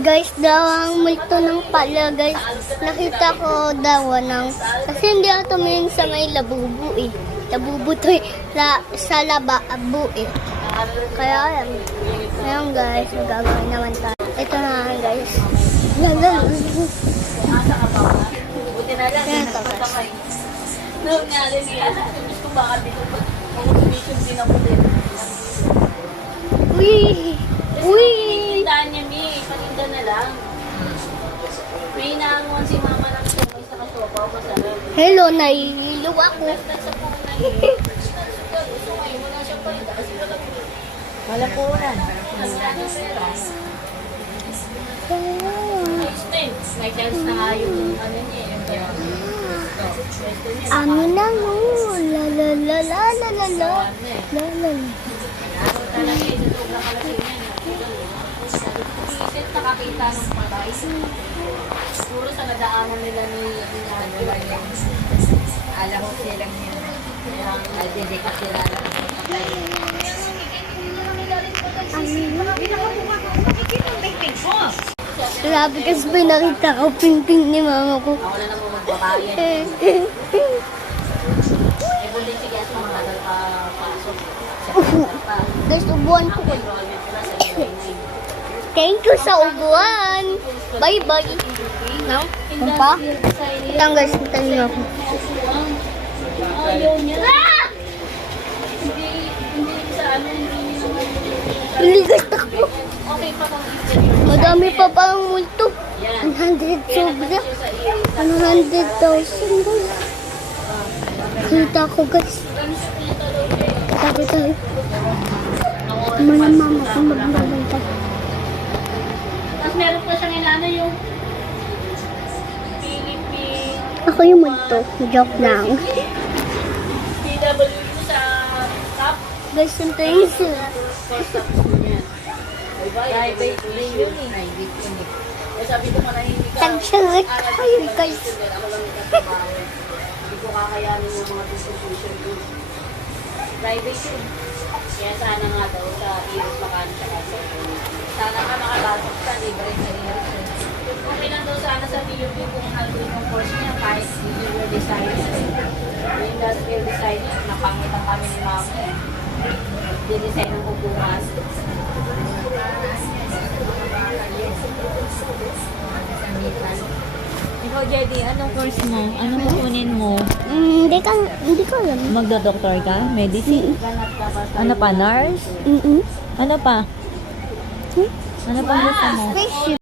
Guys, daw ang multo ng pala, guys. Nakita ko daw ng... Kasi hindi ako tumingin sa may labubu eh. Labubu to eh. Sa lababu eh. Kaya, ngayon guys, magagawin naman tayo. Ito na nga guys. Buti na lang, hindi nagpapakay. Noong nga rin niya, gusto ko baka dito mag-mission din ako din. Uy! Uy! Tindahan niya, Mi. Paninda na lang. May inaanguan si mama ng sumay sa kasopa. Masarap. Hello, nahihilo ako. Sa punan eh. Sumay mo na siyang paninda kasi wala po. Wala po na. May chance na nga yung ano niya. Ano na mo? La la la la la la la. La la la. Talaga yung tutog na kalasing niya. Isit nakakita ng patay. Puro sa nadaanan nila ni alam ko silang yun. Hindi kasi rala ng patay. Grabe kasi pinakita ko ping-ping ni mama ko. Ako na lang mo magbabayan. Eh, bulit sige at mga nagal pa pasok. Guys, ubuan ko. Thank you sa ubuan. Bye-bye. No? Ano pa? Ilang guys, natanong ako. Ayaw niya. Hindi sa ano, hindi Iligat ako. okay pa kung Madami pa pa ang multo. 100 sobra. 100,000 guys. Kita ko guys. Sabi tayo. Mama mama ko magbabanta. Tapos meron pa siyang inano yung Philippine Ako yung multo. Joke lang. PW sa top. Guys, yung tayo sila. Private yun eh. Eh sabi ko manahimik ka. Tag-salit kayo guys. Hindi ko kakayanin yung mga distribution ko. Private yun. Kaya sana nga daw sa Iris Makani siya kasi. Sana nga makabasok sa libre sa Iris. Okay lang daw sana sa PUP kung haldun yung course niya kahit interior design. Yung industrial design niya, napangitan kami ni Mama. Dinesign ng kukumas. Ikaw, Jedy, anong course mo? Anong kukunin mo? Hindi ko alam. Magdo-doctor ka? Medicine? Ano pa? Nurse? Ano pa? Ano pa gusto mo? Spaceship.